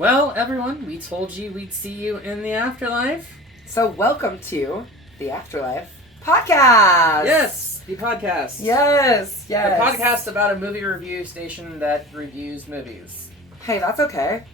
Well, everyone, we told you we'd see you in the afterlife. So welcome to the Afterlife podcast. Yes, the podcast. Yes. The podcast about a movie review station that reviews movies. Hey, that's okay.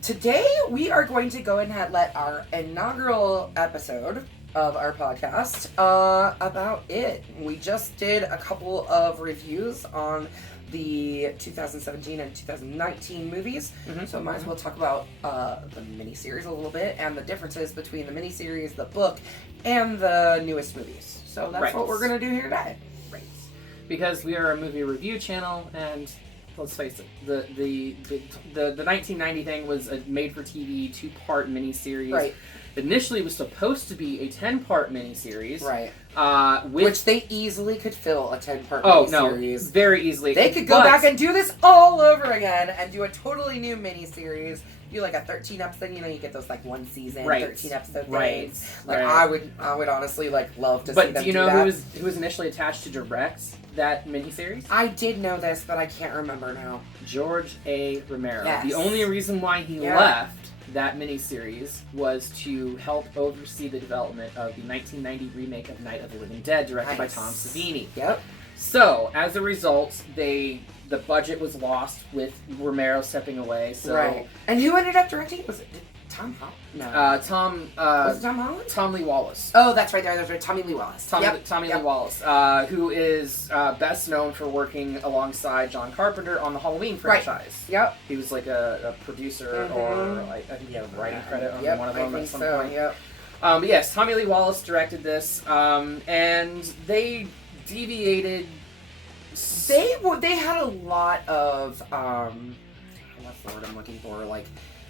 Today we are going to go ahead and let our inaugural episode of our podcast about it. We just did a couple of reviews on the 2017 and 2019 movies, so might as well talk about the miniseries a little bit and the differences between the miniseries, the book, and the newest movies. So that's what we're going to do here today. Right. Because we are a movie review channel, and let's face it, the 1990 thing was a made-for-TV 2-part miniseries. Right. Initially, it was supposed to be a 10-part miniseries. Right. Which they easily could fill a 10-part miniseries. No, very easily. They could go back and do this all over again and do a totally new miniseries. Do like a 13-episode, you get those like one season, 13-episode things. Like I would honestly love to see them do that. But do you know who was initially attached to direct that miniseries? I did know this, but I can't remember now. George A. Romero. Yes. The only reason why he left that miniseries was to help oversee the development of the 1990 remake of Night of the Living Dead, directed by Tom Savini. Yep. So, as a result, the budget was lost with Romero stepping away. So, And who ended up directing? Was it Tom Holland? No. Was it Tom Holland? Tom Lee Wallace. Oh, that's right. That's right. Tommy Lee Wallace. Tommy Lee Wallace, who is best known for working alongside John Carpenter on the Halloween franchise. Yep. He was like a producer, or I think he had a writing credit on one of them at some point. Yep. But yes, Tommy Lee Wallace directed this, and they deviated. They had a lot of what's the word I'm looking for?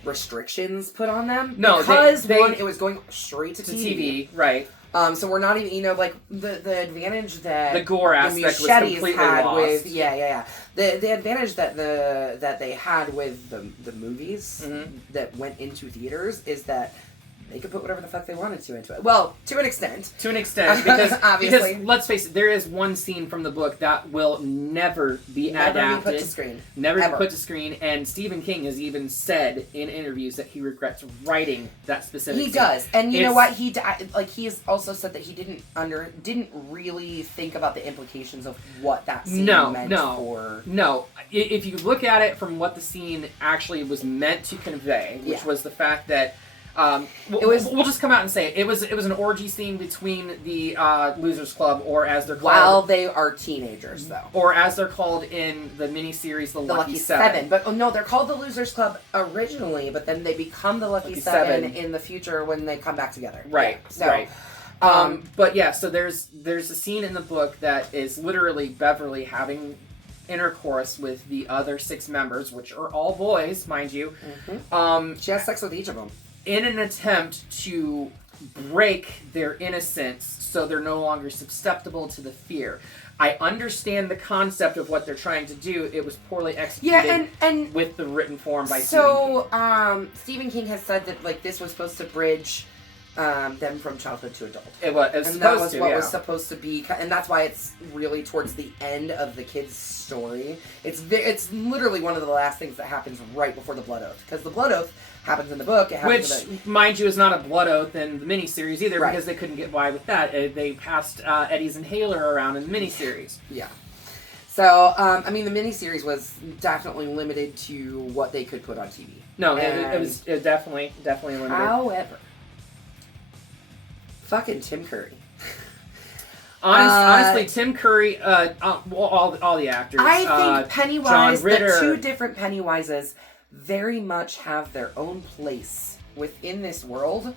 Restrictions put on them. No, because it was going straight to TV, right? So we're not even, the advantage that the gore aspect was completely lost. The advantage that they had with the movies that went into theaters is that they could put whatever the fuck they wanted to into it. Well, to an extent. Because obviously. Because, let's face it, there is one scene from the book that will never be adapted. Never be put to screen. Never be put to screen. And Stephen King has even said in interviews that he regrets writing that specific scene. He does. And you know what? He has also said that he didn't really think about the implications of what that scene meant for... No. If you look at it from what the scene actually was meant to convey, which was the fact that we'll just come out and say it was an orgy scene between the Losers Club, or as they're called, while they are teenagers, though, or as they're called in the miniseries, the Lucky Seven. But no, they're called the Losers Club originally, but then they become the Lucky Seven in the future when they come back together. Right. Yeah, so, right. But yeah, so there's a scene in the book that is literally Beverly having intercourse with the other 6 members, which are all boys, mind you. She has sex with each of them in an attempt to break their innocence so they're no longer susceptible to the fear. I understand the concept of what they're trying to do. It was poorly executed and with the written form by Stephen King. Stephen King has said that this was supposed to bridge them from childhood to adult. It was was supposed to be, and that's why it's really towards the end of the kid's story. It's literally one of the last things that happens right before the blood oath, because the blood oath happens in the book. Which, mind you, is not a blood oath in the miniseries either, because they couldn't get by with that. They passed Eddie's inhaler around in the miniseries. Yeah. So, the miniseries was definitely limited to what they could put on TV. No, it was definitely limited. However, fucking Tim Curry. Honestly, Tim Curry, all the actors. I think Pennywise, John Ritter, the 2 different Pennywises, very much have their own place within this world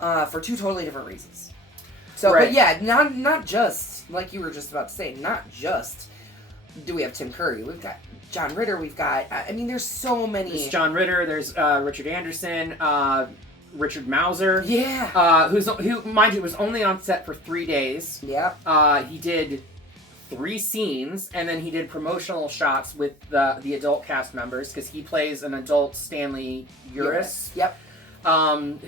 for 2 totally different reasons. So, but yeah, not just, like you were just about to say, not just do we have Tim Curry. We've got John Ritter, we've got, there's so many. There's John Ritter, there's Richard Anderson, Richard Mauser. Yeah. Who, mind you, was only on set for 3 days. Yeah. He did 3 scenes, and then he did promotional shots with the adult cast members, because he plays an adult Stanley Uris. Yep.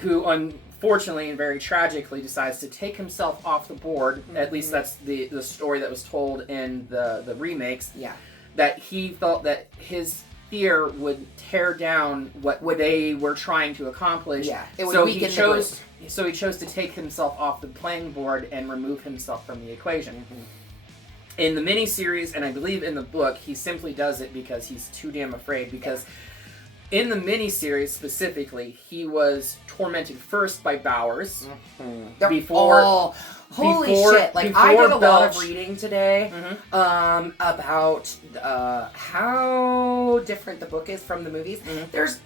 Who unfortunately and very tragically decides to take himself off the board. At least that's the story that was told in the remakes. Yeah. That he felt that his fear would tear down what they were trying to accomplish. Yeah, it would weaken the group. So he chose to take himself off the playing board and remove himself from the equation. Mm-hmm. In the miniseries, and I believe in the book, he simply does it because he's too damn afraid. Because in the miniseries specifically, he was tormented first by Bowers before. Holy before, shit! Like before I did a lot Belch. of reading today about how different the book is from the movies. There's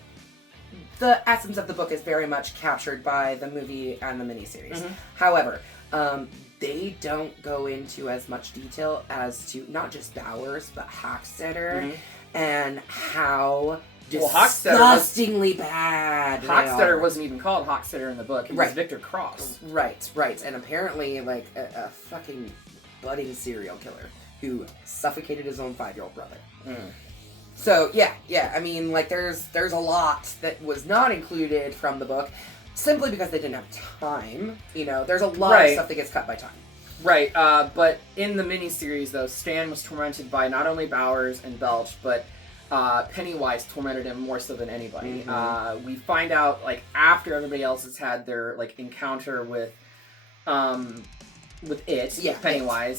the essence of the book is very much captured by the movie and the miniseries. However, they don't go into as much detail as to not just Bowers but Hochstetter and how disgustingly bad. Hochstetter wasn't even called Hochstetter in the book. It was Victor Cross. Right. And apparently, like, a fucking budding serial killer who suffocated his own 5-year-old brother. So, yeah. I mean, like, there's a lot that was not included from the book simply because they didn't have time. You know, there's a lot of stuff that gets cut by time. Right, but in the miniseries, though, Stan was tormented by not only Bowers and Belch, but Pennywise tormented him more so than anybody. We find out, like, after everybody else has had their, like, encounter with Pennywise,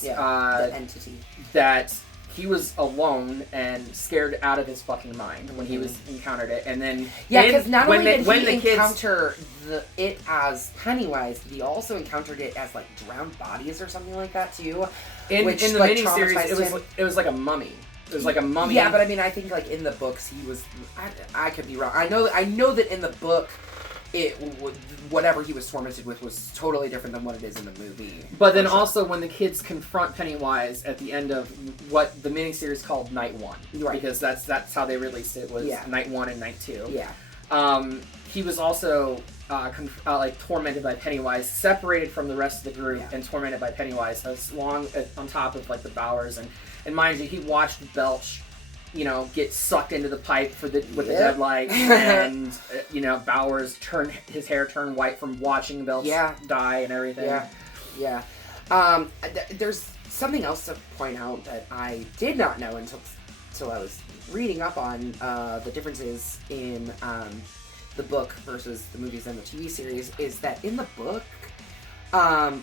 the entity, that he was alone and scared out of his fucking mind when he was encountered it, and then because not only did he encounter it as Pennywise, he also encountered it as like drowned bodies or something like that too. In the miniseries, it was like a mummy. It was like a mummy. Yeah, but I mean, I think like in the books, he was. I could be wrong. I know that in the book, whatever he was tormented with was totally different than what it is in the movie. But then also when the kids confront Pennywise at the end of what the miniseries called Night 1, because that's how they released it, was Night 1 and Night 2. Yeah. He was also like tormented by Pennywise, separated from the rest of the group, and tormented by Pennywise on top of like the Bowers, and mind you, he watched Belch, you know, get sucked into the pipe with the dead light, and you know, Bowers his hair turned white from watching Belch die and everything. Yeah. There's something else to point out that I did not know until I was reading up on the differences in the book versus the movies and the TV series. Is that in the book,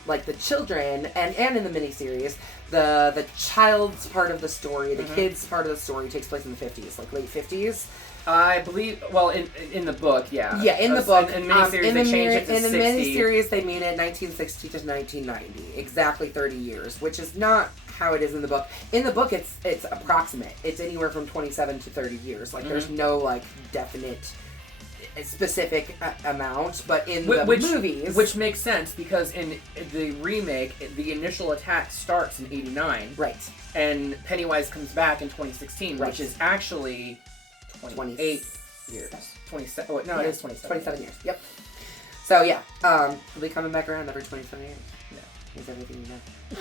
like the children and in the miniseries, the child's part of the story, the kids part of the story takes place in the 50s, like late 50s. I believe. Well, in the book, yeah. Yeah, in the book. In miniseries, they changed it to 60. In the miniseries, they made it 1960 to 1990, exactly 30 years, which is not how it is in the book. In the book, it's approximate. It's anywhere from 27 to 30 years. Like there's no like definite specific amount, but in the movies, which makes sense because in the remake, the initial attack starts in '89, right? And Pennywise comes back in 2016, which is actually 28 years. 27. Oh, no, it is 27. 27 years. Yep. So yeah, he'll be coming back around every 27 years. Yeah, he's everything you know.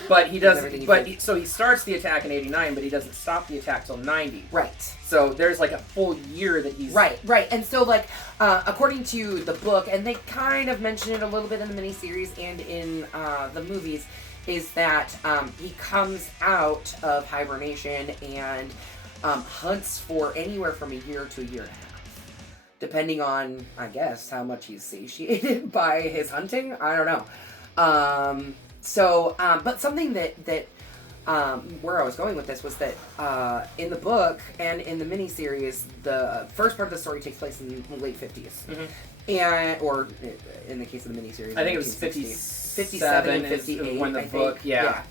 But he doesn't. So he starts the attack in '89, but he doesn't stop the attack till '90. Right. So there's like a full year that he's right. And so like according to the book, and they kind of mention it a little bit in the miniseries and in the movies, is that he comes out of hibernation and hunts for anywhere from a year to a year and a half, depending on, I guess, how much he's satiated by his hunting. I don't know. But something that where I was going with this was that in the book and in the miniseries, the first part of the story takes place in the late 50s. And, or in the case of the miniseries, I think it was 57 and 58 when the book, yeah.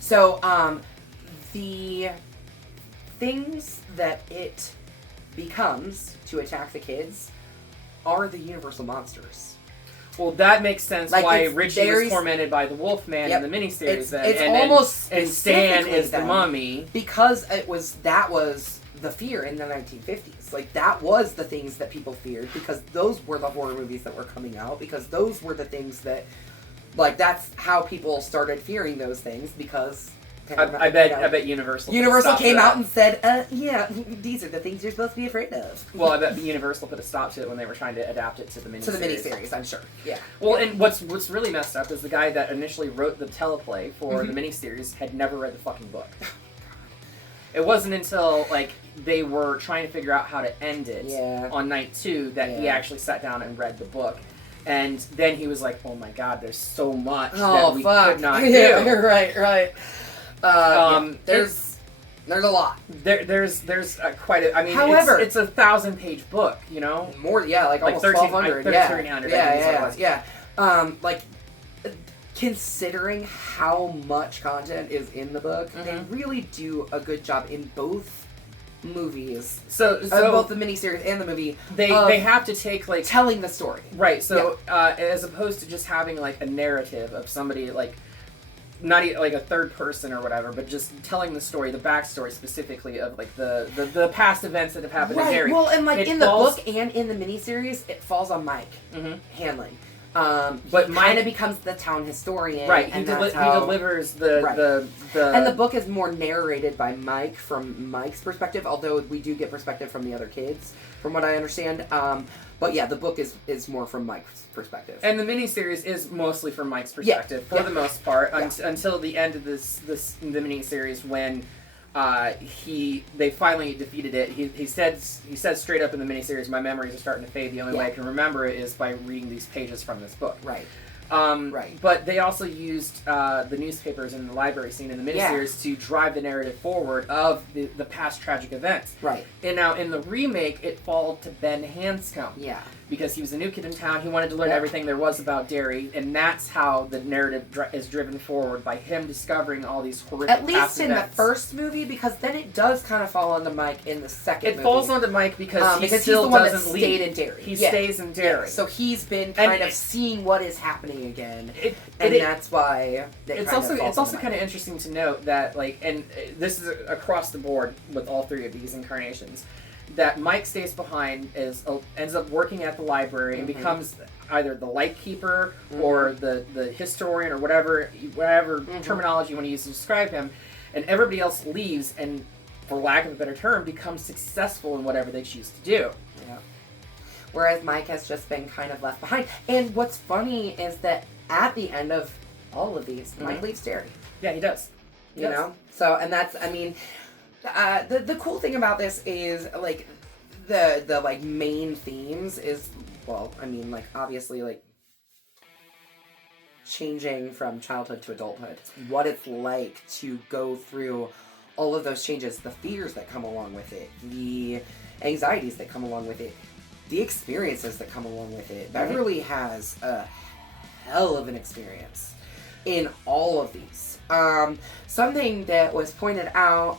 So, the things that it becomes to attack the kids are the universal monsters. Well, that makes sense why Richie was tormented by the Wolfman in the miniseries. And Stan is the mummy. Because that was the fear in the 1950s. Like, that was the things that people feared, because those were the horror movies that were coming out, because those were the things that, like, that's how people started fearing those things, because... I bet Universal came out and said, these are the things you're supposed to be afraid of. Well, I bet Universal put a stop to it when they were trying to adapt it to the miniseries. To the miniseries, I'm sure. Yeah. Well, and what's really messed up is the guy that initially wrote the teleplay for the miniseries had never read the fucking book. It wasn't until, like, they were trying to figure out how to end it on night 2 that he actually sat down and read the book. And then he was like, oh my god, there's so much that we could not do. Yeah, right. There's a lot. There's quite a... I mean, however, it's a 1,000-page book, you know? More, like almost 1,200. 1,300. Like, considering how much content is in the book, they really do a good job in both movies. So both the miniseries and the movie. They have to take, like... telling the story. Right, so as opposed to just having, like, a narrative of somebody, like... not like a third person or whatever, but just telling the story, the backstory specifically of, like, the past events that have happened in Harry. Well, and, like, in the book and in the miniseries, it falls on Mike handling. But Mike kind of becomes the town historian. Right, he delivers the... And the book is more narrated by Mike from Mike's perspective, although we do get perspective from the other kids, from what I understand. But yeah, the book is more from Mike's perspective. And the miniseries is mostly from Mike's perspective, for the most part, until the end of the miniseries when... they finally defeated it. He said straight up in the miniseries, my memories are starting to fade. The only way I can remember it is by reading these pages from this book. Right. But they also used the newspapers in the library scene in the miniseries to drive the narrative forward of the past tragic events. Right. And now in the remake, it fall to Ben Hanscom. Yeah. Because he was a new kid in town, he wanted to learn everything there was about Derry, and that's how the narrative is driven forward, by him discovering all these horrific past events. At least in the first movie, because then it does kind of fall onto Mike in the second movie. It falls onto Mike because he he's still the one doesn't that leave. Stayed in Derry. He stays in Derry. So he's been kind of seeing what is happening again, and that's why it's also kind of interesting to note that, like, and this is across the board with all 3 of these incarnations, that Mike stays behind, ends up working at the library and becomes either the lightkeeper or the historian or whatever terminology you want to use to describe him, and everybody else leaves and, for lack of a better term, becomes successful in whatever they choose to do. Yeah. Whereas Mike has just been kind of left behind. And what's funny is that at the end of all of these, Mike leaves Derry. Yeah, he does. You know? So, and that's, I mean... the cool thing about this is, like, the like main themes is, well, I mean, like, obviously, like, changing from childhood to adulthood, what it's like to go through all of those changes, the fears that come along with it, the anxieties that come along with it, the experiences that come along with it. Beverly has a hell of an experience in all of these. Something that was pointed out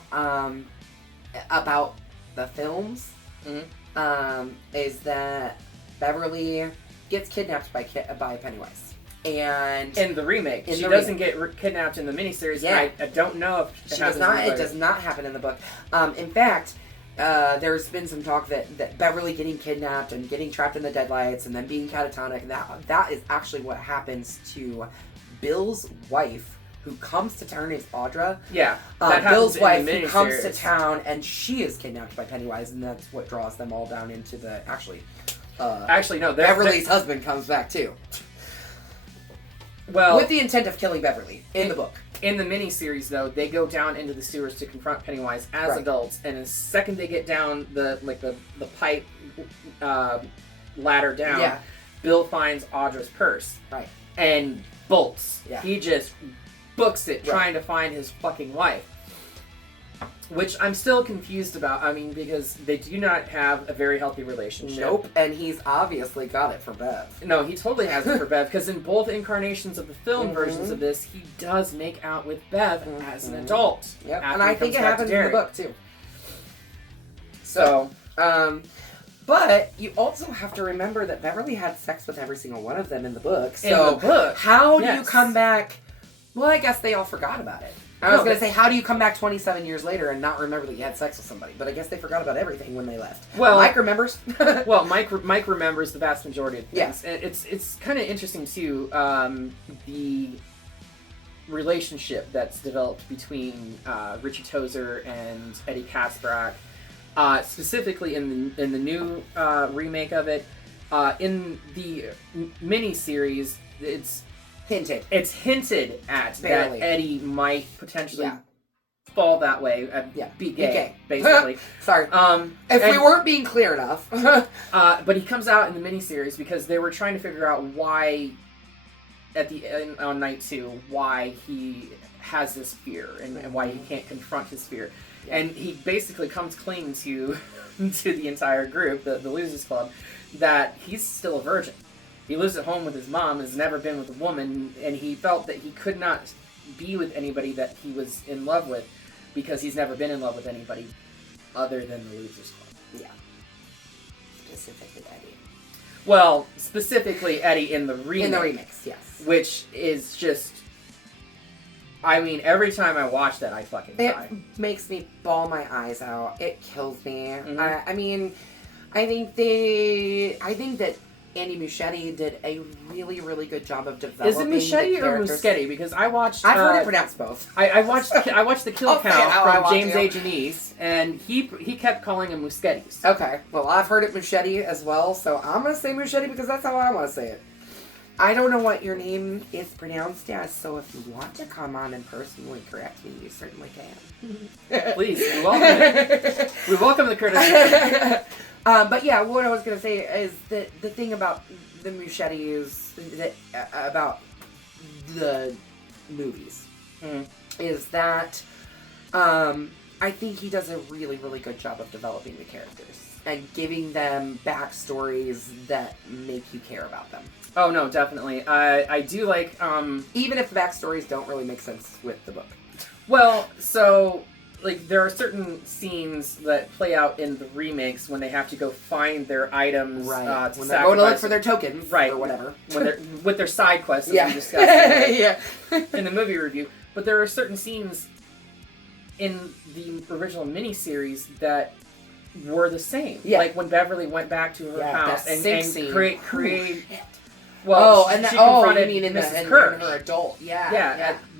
about the films is that Beverly gets kidnapped by Pennywise. And in the remake, she doesn't get kidnapped in the miniseries. Yeah. I don't know if she does not. It does not happen in the book. In fact, there's been some talk that Beverly getting kidnapped and getting trapped in the deadlights and then being catatonic, that is actually what happens to Bill's wife, who comes to town. Her name's Audra. Yeah. Bill's wife, who comes to town, and she is kidnapped by Pennywise, and that's what draws them all down into the... Actually, no. Beverly's husband comes back, too. Well... with the intent of killing Beverly, in the book. In the miniseries, though, they go down into the sewers to confront Pennywise as adults, and the second they get down the pipe ladder down, Bill finds Audra's purse. Right. And bolts. Yeah. He just books it trying to find his fucking wife. Which I'm still confused about. I mean, because they do not have a very healthy relationship. Nope, and he's obviously got it for Bev. No, he totally has it for Bev, because in both incarnations of the film versions of this, he does make out with Bev as an adult. Yep, and I think it happens in the book, too. So, but you also have to remember that Beverly had sex with every single one of them in the book. So, in the book, how do you come back? Well, I guess they all forgot about it. I was going to say, how do you come back 27 years later and not remember that you had sex with somebody? But I guess they forgot about everything when they left. Well, Mike remembers. Well, Mike remembers the vast majority of things. Yeah. And it's kind of interesting, too, the relationship that's developed between Richie Tozer and Eddie Kaspbrak, specifically in the new remake of it. In the miniseries, it's hinted at Barely. that Eddie might potentially fall that way. Be gay, basically. Sorry. If we weren't being clear enough. But he comes out in the miniseries because they were trying to figure out why, on night 2, why he has this fear and why he can't confront his fear. Yeah. And he basically comes clean to the entire group, the Losers Club, that he's still a virgin. He lives at home with his mom, has never been with a woman, and he felt that he could not be with anybody that he was in love with because he's never been in love with anybody other than the Losers Club. Yeah. Specifically Eddie. Well, specifically Eddie in the remix. In the remix, yes. Which is just... I mean, every time I watch that, I fucking cry. It makes me bawl my eyes out. It kills me. Mm-hmm. I think that Andy Muschietti did a really, really good job of developing. Is it Muschietti or Muschietti? Because I watched... I've heard it pronounced both. I watched the Kill Count from James A. Janice, and he kept calling him Muschietti. Okay, well, I've heard it Muschietti as well, so I'm going to say Muschietti because that's how I want to say it. I don't know what your name is pronounced as, so if you want to come on and personally correct me, you certainly can. Please, we welcome it. We welcome the criticism. But yeah, what I was going to say is that the thing about the Muschietti is that about the movies is that I think he does a really, really good job of developing the characters and giving them backstories that make you care about them. Oh, no, definitely. I do like... Even if the backstories don't really make sense with the book. Well, so... Like, there are certain scenes that play out in the remakes when they have to go find their items. Right. When they're going to look for their tokens. Right. Or whatever. When they're with their side quests, as we discussed in the movie review. But there are certain scenes in the original miniseries that were the same. Yeah. Like when Beverly went back to her house and create well, she confronted Mrs. Kirsch. In her adult.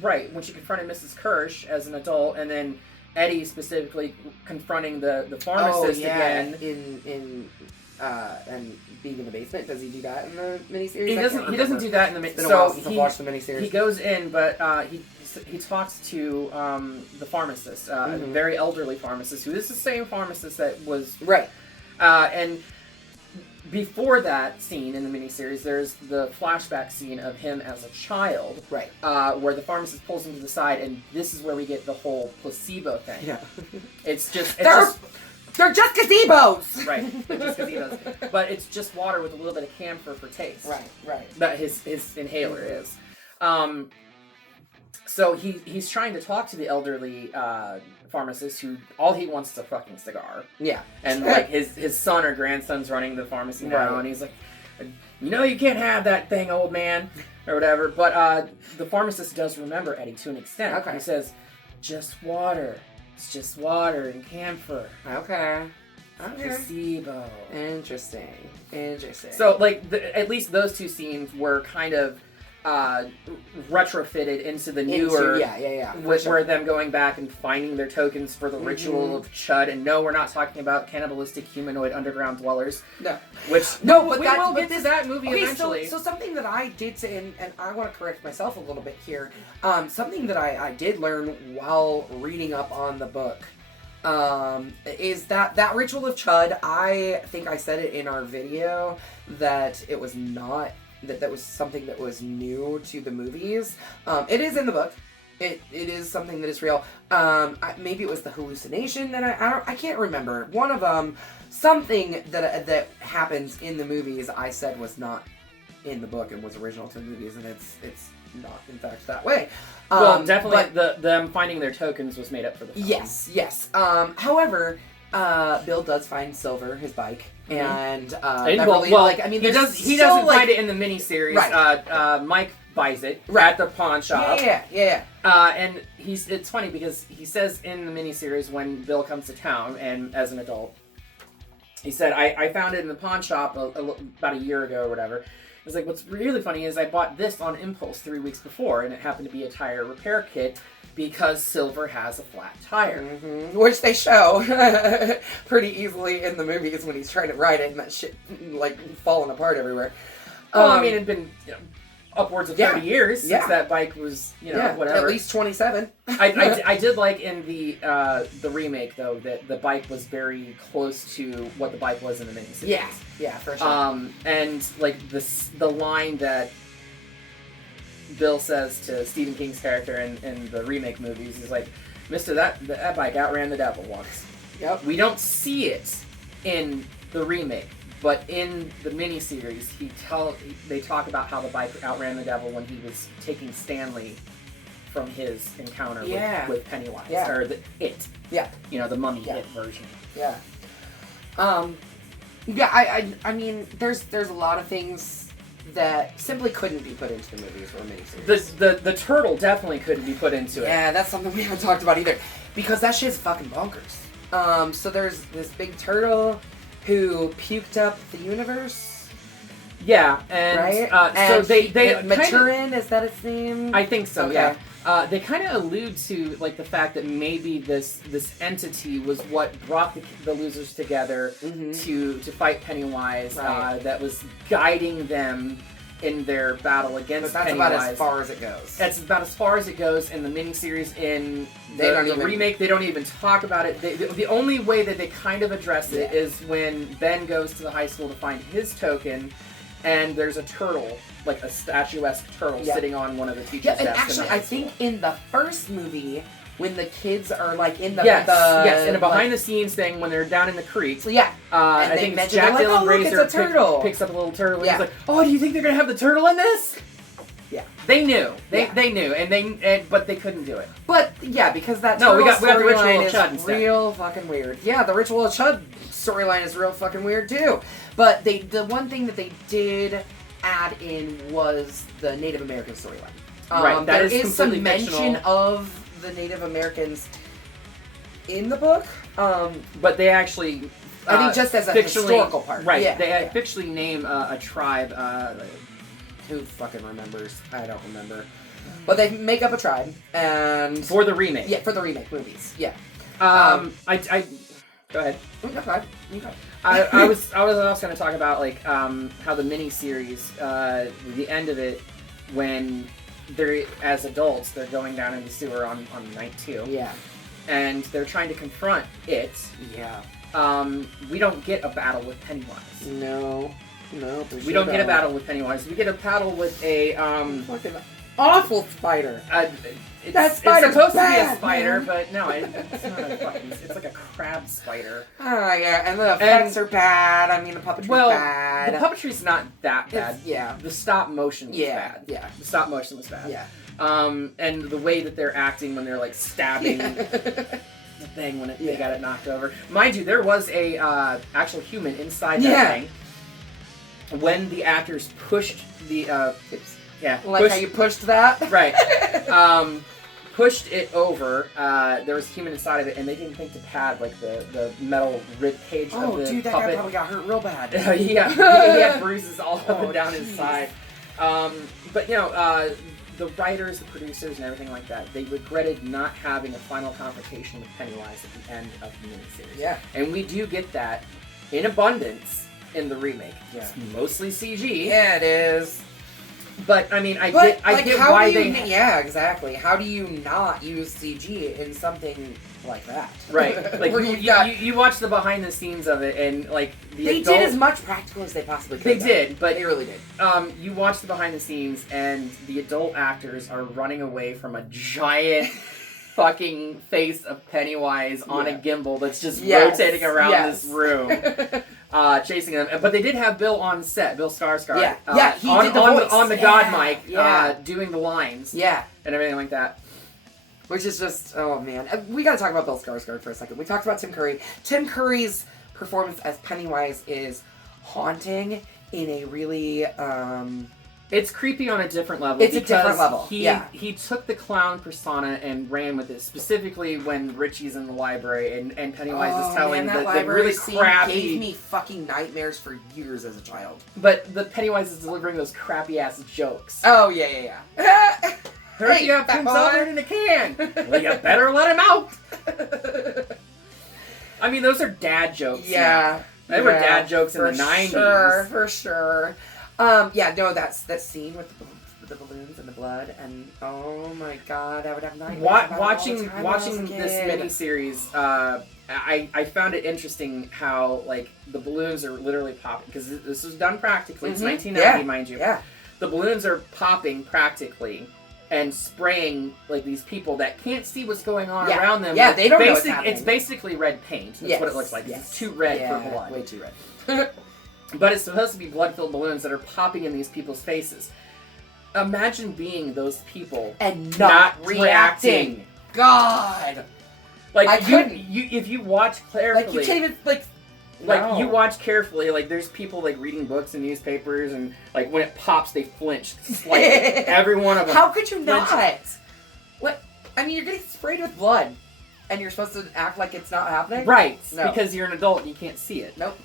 Right. When she confronted Mrs. Kirsch as an adult, and then Eddie specifically confronting the pharmacist again. And being in the basement. Does he do that in the miniseries? He doesn't do that in the miniseries. It's been a while since I've watched the miniseries. He goes in, but he talks to the pharmacist, a very elderly pharmacist, who is the same pharmacist that was right. And before that scene in the miniseries, there's the flashback scene of him as a child, right? Where the pharmacist pulls him to the side, and this is where we get the whole placebo thing. Yeah, they're just gazebos, right? They're just gazebos, but it's just water with a little bit of camphor for taste, right. That his inhaler is. So he's trying to talk to the elderly pharmacist who all he wants is a fucking cigar. Yeah. And like his son or grandson's running the pharmacy now, and he's like, you can't have that thing, old man, or whatever. But the pharmacist does remember Eddie to an extent. Okay. He says, just water. It's just water and camphor. Okay. Placebo. Interesting. So like at least those two scenes were kind of retrofitted into the newer, where them going back and finding their tokens for the ritual of Chud. And no, we're not talking about cannibalistic humanoid underground dwellers. No, we will get to that movie eventually. So something that I did say, and I want to correct myself a little bit here. Something that I did learn while reading up on the book. Is that ritual of Chud? I think I said it in our video that it was not. That was something that was new to the movies. It is in the book. It is something that is real. Maybe it was the hallucination that I can't remember. One of them, something that happens in the movies, I said was not in the book and was original to the movies, and it's not in fact that way. Well, definitely them finding their tokens was made up for the film. Yes. However, Bill does find Silver, his bike. And Beverly, he doesn't find it in the miniseries. Right. Mike buys it at the pawn shop. Yeah. And it's funny because he says in the miniseries when Bill comes to town and as an adult, he said, I found it in the pawn shop about a year ago or whatever. It's like, what's really funny is I bought this on impulse 3 weeks before, and it happened to be a tire repair kit. Because Silver has a flat tire. Which they show pretty easily in the movies when he's trying to ride it and that shit, like, falling apart everywhere. Well, I mean, it'd been, upwards of 30 years since that bike was, whatever. At least 27. I did like in the remake, though, that the bike was very close to what the bike was in the miniseries. Yeah, for sure. And, like, the line that Bill says to Stephen King's character in the remake movies is like, "Mister, that bike outran the devil once." Yep. We don't see it in the remake, but in the miniseries, they talk about how the bike outran the devil when he was taking Stanley from his encounter with Pennywise, or it. Yeah. The mummy it version. Yeah. I mean, there's a lot of things that simply couldn't be put into the movies or miniseries. The turtle definitely couldn't be put into it. Yeah, that's something we haven't talked about either, because that shit's fucking bonkers. So there's this big turtle who puked up the universe. Yeah, and right? So they Maturin, is that its name? I think so. Okay. Yeah. They kind of allude to like the fact that maybe this entity was what brought the losers together to fight Pennywise. Right. That was guiding them in their battle against But that's Pennywise. about as far as it goes. That's about as far as it goes in the miniseries. In the remake, they don't even talk about it. The only way that they kind of address it is when Ben goes to the high school to find his token, and there's a turtle, like a statuesque turtle, sitting on one of the teachers' desks. And actually, I think in the first movie, when the kids are like in the in a behind the scenes thing when they're down in the creek. So I think it's Jack Dylan Grazer picks up a little turtle. And he's like, "Oh, do you think they're gonna have the turtle in this?" Yeah, they knew. They knew, but they couldn't do it. But because that we got the Ritual of Chud is real fucking weird. Yeah, the Ritual of Chud storyline is real fucking weird too. But the one thing that they did add in was the Native American storyline. Right, there is some mention of the Native Americans in the book, but they actually, I think, just as a historical part, right? They fictionally name a tribe. Who fucking remembers? I don't remember. But they make up a tribe, and for the remake, for the remake movies, I go ahead. Okay. I was also going to talk about like how the miniseries, the end of it, when they're as adults, they're going down in the sewer on night 2. Yeah. And they're trying to confront it. Yeah. We don't get a battle with Pennywise. No. We don't get a battle with Pennywise. We get a battle with a fucking awful spider. It's supposed to be a spider, but no, it's not a fucking. It's like a crab spider. Oh yeah, and the effects are bad. I mean, the puppetry's bad. The puppetry's not that bad. The stop motion was bad. Yeah. The stop motion was bad. Yeah. And the way that they're acting when they're like stabbing the thing when they got it knocked over. Mind you, there was a actual human inside that thing. When the actors pushed the how you pushed that, right? Pushed it over. There was a human inside of it, and they didn't think to pad like the metal rib cage of the puppet. Oh, dude, that guy probably got hurt real bad. he had bruises all up and down his side. But the writers, the producers, and everything like that, they regretted not having a final confrontation with Pennywise at the end of the miniseries. Yeah, and we do get that in abundance in the remake. Yeah, it's mostly CG. Yeah, it is. But I mean, I get why they. Yeah, exactly. How do you not use CG in something like that? Right. Like you watch the behind the scenes of it, and like they did as much practical as they possibly could. They did, but they really did. You watch the behind the scenes, and the adult actors are running away from a giant fucking face of Pennywise on a gimbal that's just rotating around this room. Chasing them, but they did have Bill on set, Bill Skarsgård. He did the voice on the God mic, doing the lines, and everything like that. Which is just, oh man, we got to talk about Bill Skarsgård for a second. We talked about Tim Curry. Tim Curry's performance as Pennywise is haunting in a really. It's creepy on a different level. It's a different level. He took the clown persona and ran with it. Specifically when Richie's in the library and Pennywise is telling the really crappy. Gave me fucking nightmares for years as a child. But the Pennywise is delivering those crappy ass jokes. Oh yeah. Heard you got Prince Albert in a can. Well, you better let him out. I mean, those are dad jokes. Yeah, they were dad jokes in the 90s. For sure. That scene with with the balloons and the blood, and oh my god, I would have nightmares about Watching it all the time when I was a this kid. miniseries, I found it interesting how like the balloons are literally popping because this was done practically. It's 1990, mind you. Yeah. The balloons are popping practically and spraying like these people that can't see what's going on around them. Yeah, they don't know what's happening. It's basically red paint. That's what it looks like. It's too red for blood. Way too red. But it's supposed to be blood-filled balloons that are popping in these people's faces. Imagine being those people and not reacting. God, like I couldn't. If you watch carefully, like you can't even like you watch carefully. Like there's people like reading books and newspapers, and like when it pops, they flinch slightly. Every one of them. How could you not? What? I mean, you're getting sprayed with blood, and you're supposed to act like it's not happening, right? No. Because you're an adult and you can't see it. Nope.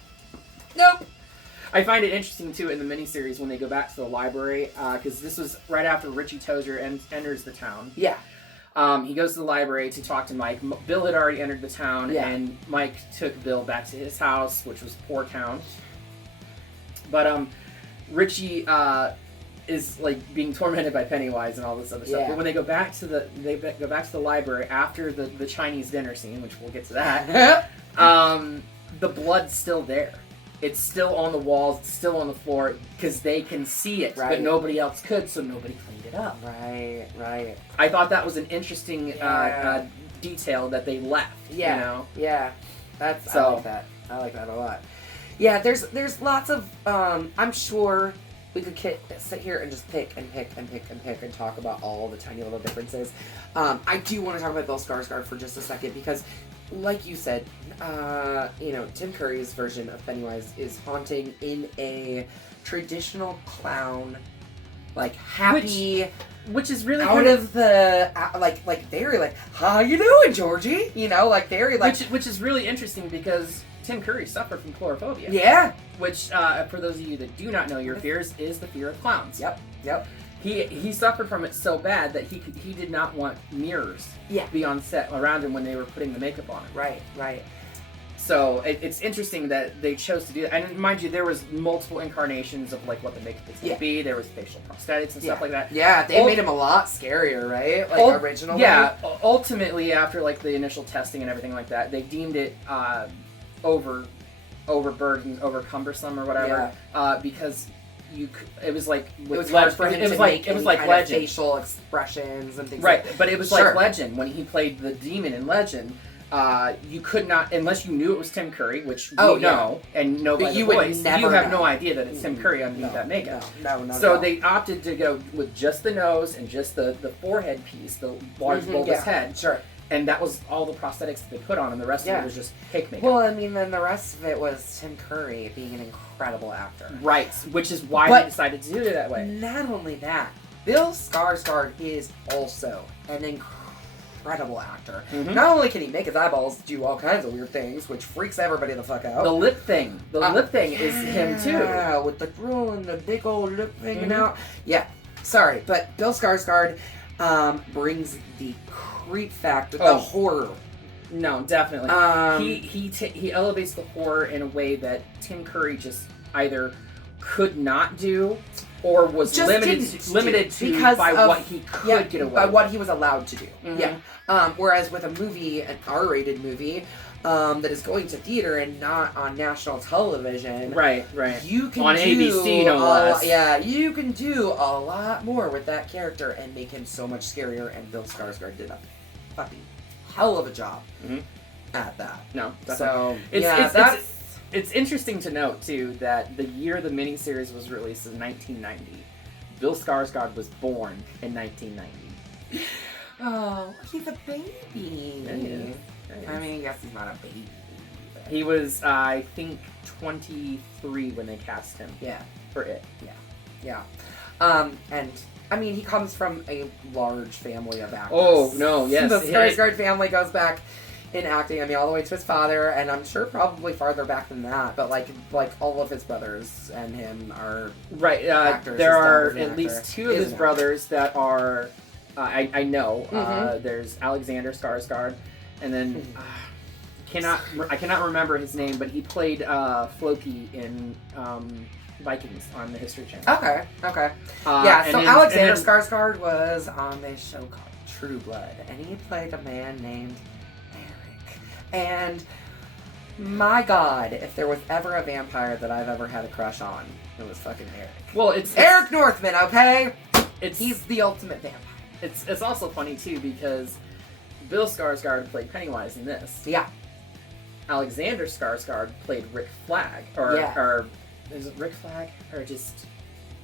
I find it interesting, too, in the miniseries when they go back to the library, because this was right after Richie Tozier enters the town. Yeah. He goes to the library to talk to Mike. Bill had already entered the town, and Mike took Bill back to his house, which was Poor Town. But Richie is like being tormented by Pennywise and all this other stuff. But when they go back to the library after the Chinese dinner scene, which we'll get to that, the blood's still there. It's still on the walls, it's still on the floor, because they can see it, but nobody else could, so nobody cleaned it up. Right. I thought that was an interesting detail that they left. Yeah. You know? Yeah. I like that. I like that a lot. Yeah, there's lots of, I'm sure we could sit here and just pick and talk about all the tiny little differences. I do want to talk about Bill Skarsgård for just a second, because like you said, Tim Curry's version of Pennywise is haunting in a traditional clown, like happy, which is really out of the like very like how you doing, Georgie? You know, like very like which is really interesting because Tim Curry suffered from chlorophobia. Yeah, which for those of you that do not know your fears is the fear of clowns. Yep. He suffered from it so bad that he did not want mirrors to be on set around him when they were putting the makeup on him. Right. So it's interesting that they chose to do that. And mind you, there was multiple incarnations of like what the makeup was going to be. There was facial prosthetics and stuff like that. Yeah, they made him a lot scarier, right? Like originally. Yeah, ultimately after like the initial testing and everything like that, they deemed it overburdened, over cumbersome or whatever, because it was like it was hard for him to make Legend facial expressions and things right, like that. But it was like Legend when he played the demon in Legend. You could not, unless you knew it was Tim Curry, which we know and know by the voice. You have no idea that it's Tim Curry underneath that makeup. No. So they opted to go with just the nose and just the forehead piece, the large bulbous head. Sure. And that was all the prosthetics that they put on, and the rest of it was just fake makeup. Well, I mean, then the rest of it was Tim Curry being an incredible actor. Right, which is why they decided to do it that way. Not only that, Bill Skarsgård is also an incredible actor. Mm-hmm. Not only can he make his eyeballs do all kinds of weird things, which freaks everybody the fuck out. The lip thing. The lip thing is him, too. Yeah, with the drool and the big old lip hanging out. Yeah, sorry, but Bill Skarsgård brings the creep factor, the horror. No, definitely. He elevates the horror in a way that Tim Curry just either could not do or was just limited to by what he could get away by with. What he was allowed to do. Mm-hmm. Yeah. Whereas with a movie, an R-rated movie, that is going to theater and not on national television. Right. You can on ABC, no less. Yeah, you can do a lot more with that character and make him so much scarier. And Bill Skarsgård did a fucking hell of a job at that. No, so it's interesting to note too that the year the miniseries was released is 1990. Bill Skarsgård was born in 1990. Oh, he's a baby. I mean, I guess he's not a baby. But... He was, I think, 23 when they cast him. Yeah. For it. Yeah. And I mean, he comes from a large family of actors. Oh no, yes. The Skarsgård family goes back in acting. I mean, all the way to his father, and I'm sure probably farther back than that. But like all of his brothers and him are actors. There are at least two of his brothers that are. I know. Mm-hmm. There's Alexander Skarsgård, and then I cannot remember his name, but he played Floki in Vikings on the History Channel. Okay. Yeah, so Alexander Skarsgård was on this show called True Blood, and he played a man named Eric. And my God, if there was ever a vampire that I've ever had a crush on, it was fucking Eric. Well, it's Eric Northman, okay? He's the ultimate vampire. It's also funny too because Bill Skarsgård played Pennywise in this. Yeah. Alexander Skarsgård played Rick Flag, or is it Rick Flag or just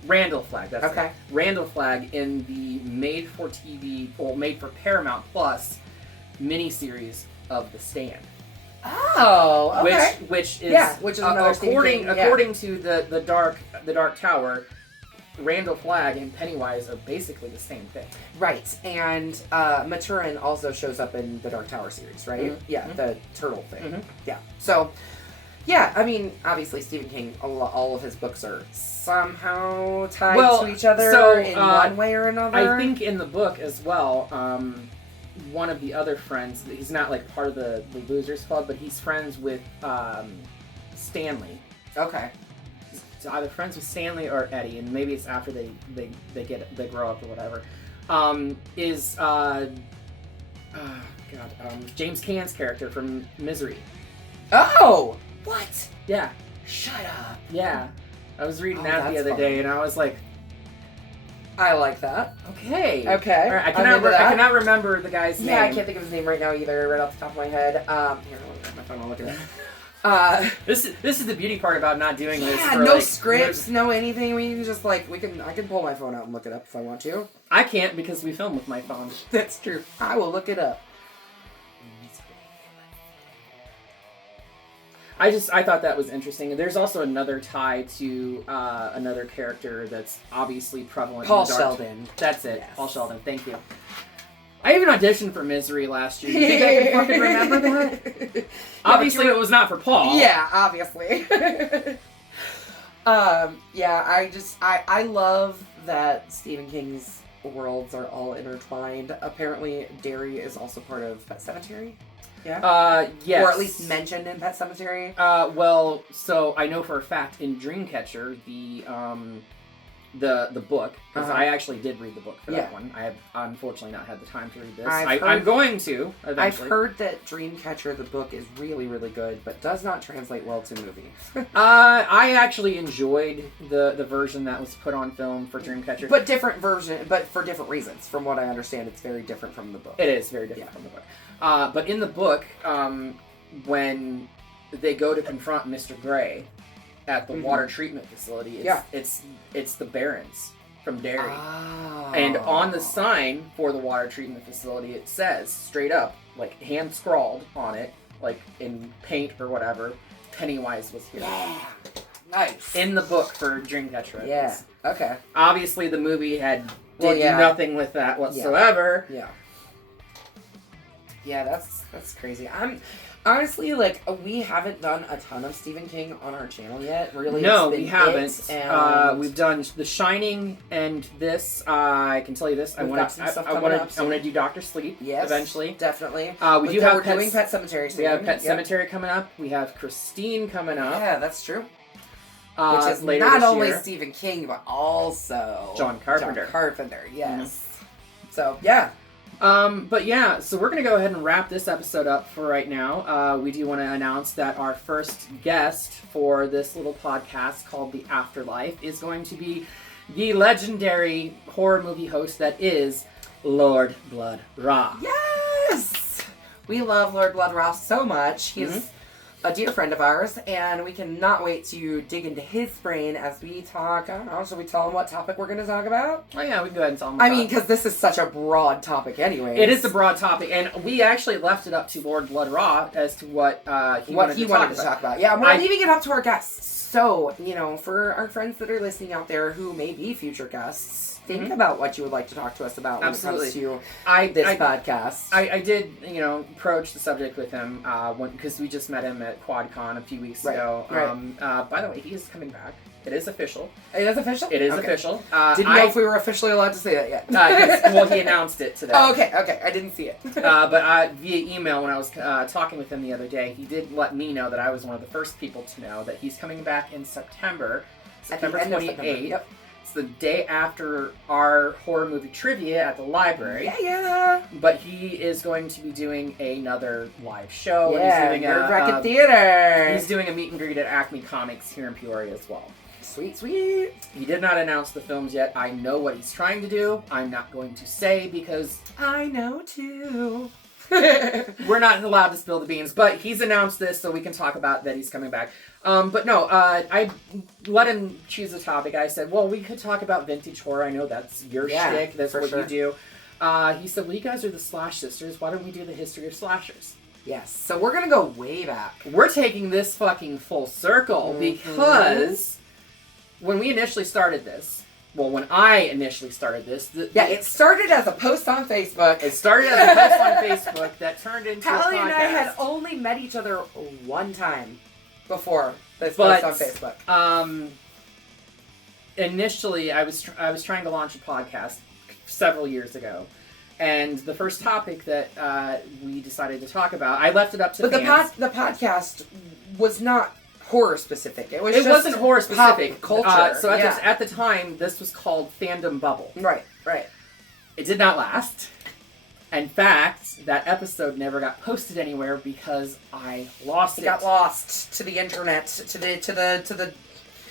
Randall Flag? That's okay. It. Randall Flag in the made-for-TV or made-for-Paramount Plus miniseries of The Stand. Oh, okay. Which is according to the Dark Tower, Randall Flagg and Pennywise are basically the same thing. Right, and Maturin also shows up in the Dark Tower series, right? Mm-hmm. Yeah, the turtle thing. Mm-hmm. Yeah. So, yeah, I mean, obviously Stephen King, all of his books are somehow tied to each other in one way or another. I think in the book as well, one of the other friends, he's not like part of the Losers Club, but he's friends with Stanley. Okay. So either friends with Stanley or Eddie, and maybe it's after they grow up or whatever. James Caan's character from Misery. Oh, what? Yeah. Shut up. Yeah, I was reading that the other day, and I was like, I like that. Okay. All right, I cannot remember the guy's name. Yeah, I can't think of his name right now either, right off the top of my head. Here, I'll grab my phone. I'll look at it. This is the beauty part about not doing this. Yeah, no scripts, no anything. We can just I can pull my phone out and look it up if I want to. I can't because we film with my phone. That's true. I will look it up. I thought that was interesting. There's also another tie to another character that's obviously prevalent. Paul Sheldon. That's it. Yes. Paul Sheldon. Thank you. I even auditioned for Misery last year. You think I can fucking remember that? Obviously, it was not for Paul. Yeah, obviously. I love that Stephen King's worlds are all intertwined. Apparently, Derry is also part of Pet Sematary. Yeah. Yes. Or at least mentioned in Pet Sematary. Well, so I know for a fact in Dreamcatcher, the book, because I actually did read the book for that one. I have unfortunately not had the time to read this. I'm going to eventually. I've heard that Dreamcatcher, the book, is really, really good, but does not translate well to movies. I actually enjoyed the version that was put on film for Dreamcatcher. But for different reasons. From what I understand, it's very different from the book. It is very different from the book. But in the book, when they go to confront Mr. Gray at the water treatment facility, it's the Barons from Derry. Oh. And on the sign for the water treatment facility, it says straight up, like hand scrawled on it, like in paint or whatever, Pennywise was here. Yeah. Nice. In the book for Dreamcatcher. Yeah. Okay. Obviously, the movie did nothing with that whatsoever. Yeah. Yeah, that's crazy. I'm honestly we haven't done a ton of Stephen King on our channel yet. Really, no, we haven't. We've done The Shining and this. I can tell you this. I want to do Dr. Sleep. Yes, eventually, definitely. We're doing Pet Sematary soon. We have Pet Sematary coming up. We have Christine coming up. Yeah, that's true. Which is later not this only year. Stephen King, but also John Carpenter. Yes. Mm-hmm. So yeah. But yeah, so we're going to go ahead and wrap this episode up for right now. We do want to announce that our first guest for this little podcast called The Afterlife is going to be the legendary horror movie host that is Lord Blood Raw. Yes! We love Lord Blood Raw so much. He's a dear friend of ours, and we cannot wait to dig into his brain as we talk. I don't know, should we tell him what topic we're going to talk about? Oh yeah, we can go ahead and tell him. I mean, because this is such a broad topic anyway. It is a broad topic, and we actually left it up to Lord Blood Raw as to what he wanted to talk about. Yeah, we're leaving it up to our guests. So, for our friends that are listening out there who may be future guests, think about what you would like to talk to us about when it comes to this podcast. I did, approach the subject with him because we just met him at QuadCon a few weeks ago. Right. By the way, he is coming back. It is official. It is official? It is official. Didn't know if we were officially allowed to say that yet. Well, he announced it today. Oh, okay. I didn't see it. But via email, when I was talking with him the other day, he did let me know that I was one of the first people to know that he's coming back in September September At the end of 28th. September. Yep. It's the day after our horror movie trivia at the library. Yeah. But he is going to be doing another live show. Yeah, and he's doing Racket Theater. He's doing a meet and greet at Acme Comics here in Peoria as well. Sweet, sweet. He did not announce the films yet. I know what he's trying to do. I'm not going to say because I know too. We're not allowed to spill the beans, but he's announced this so we can talk about that he's coming back. But no, I let him choose a topic. I said, well, we could talk about vintage horror. I know that's your shtick. That's what you do. He said, well, you guys are the Slash Sisters. Why don't we do the history of slashers? Yes. So we're going to go way back. We're taking this fucking full circle because when we initially started this, well, when I initially started this... it started as a post on Facebook. It started as a post on Facebook that turned into a podcast. Hallie and I had only met each other one time before this post on Facebook. Initially, I was trying to launch a podcast several years ago. And the first topic that we decided to talk about, I left it up to fans. But the podcast was not horror specific. It wasn't horror specific. Culture. So at the time, this was called Fandom Bubble. Right. It did not last. In fact, that episode never got posted anywhere because I lost it. It got lost to the internet, to the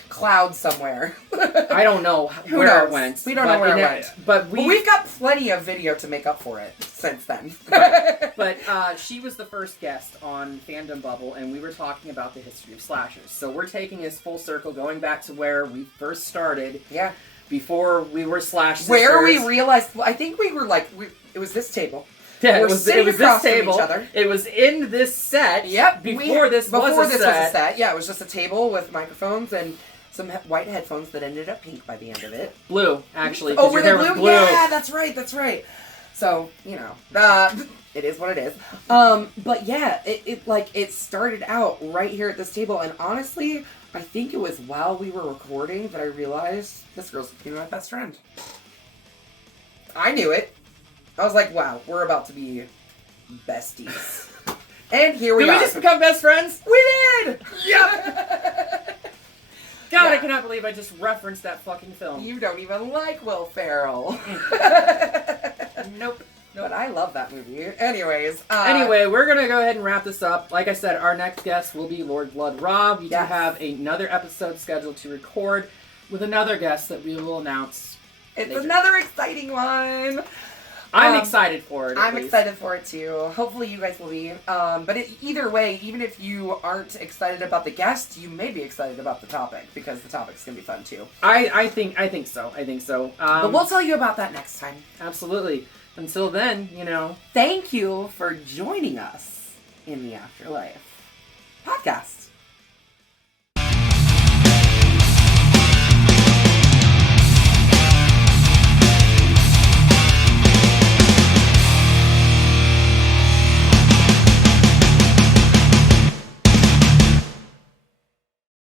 cloud somewhere. I don't know where it went. We don't know where it went. But we've got plenty of video to make up for it since then. Right. But she was the first guest on Fandom Bubble, and we were talking about the history of slashers. So we're taking this full circle, going back to where we first started. Yeah. Before we were Slash Sisters. Where we realized, I think we were like, it was this table. Yeah, it was this table. Each other. It was in this set. Yep. Before this was a set. Yeah, it was just a table with microphones and some white headphones that ended up pink by the end of it. Blue, actually. Oh, were they blue? Yeah, that's right. So, it is what it is. But yeah, it started out right here at this table, and honestly, I think it was while we were recording that I realized this girl's gonna be my best friend. I knew it. I was like, wow, we're about to be besties. And here we are. Did we just become best friends? We did! Yep! God, I cannot believe I just referenced that fucking film. You don't even like Will Ferrell. Nope. But I love that movie. Anyways. Anyway, we're going to go ahead and wrap this up. Like I said, our next guest will be Lord Blood Rob. We do have another episode scheduled to record with another guest that we will announce. It's another exciting one. I'm excited for it. I'm excited for it too. Hopefully you guys will be. But either way, even if you aren't excited about the guest, you may be excited about the topic because the topic's gonna be fun too. I think so. But we'll tell you about that next time. Absolutely. Until then, thank you for joining us in the Afterlife podcast.